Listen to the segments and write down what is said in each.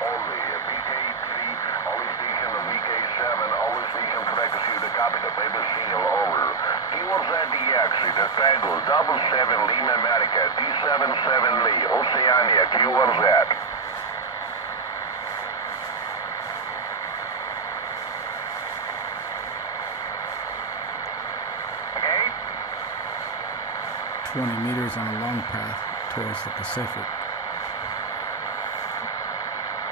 only. VK3, only station of VK7, only station frequency, the copy, the paper signal, over. Keywords at the exit, the Tango, 77 Lima America, T77LA, Oceania, keywords at. Okay? 20 meters on a long path towards the Pacific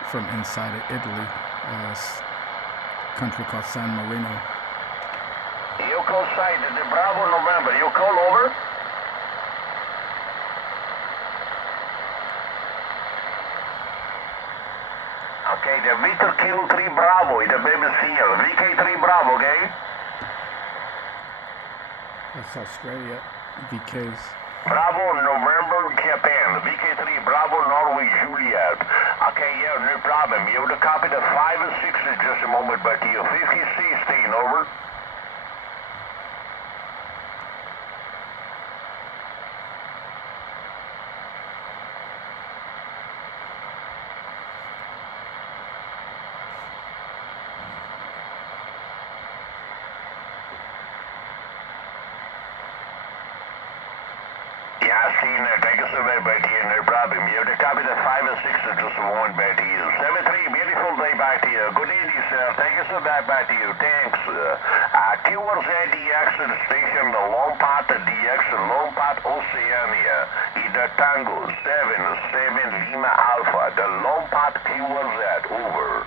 from inside of Italy, a country called San Marino. You call site, the Bravo November, you call over? Okay, the Victor Kilo 3 Bravo, the baby seal, VK3 Bravo, okay? That's Australia, VKs. Bravo, November, Japan. VK3, Bravo, Norway, Juliet. Okay, yeah, no problem. You have to copy the 5 and 6 in just a moment, but you 50C staying over. Yeah, seen that. Thank you so very much, no problem. You have to copy the 5 and 6 in just a moment back to you. 7-3, beautiful day back to you. Good evening, sir. Thank you so much back to you. Thanks. Keywords at DX station, the long part of DX, long part Oceania. Ida Tango, 7 Lima Alpha. The long part keywords at, over.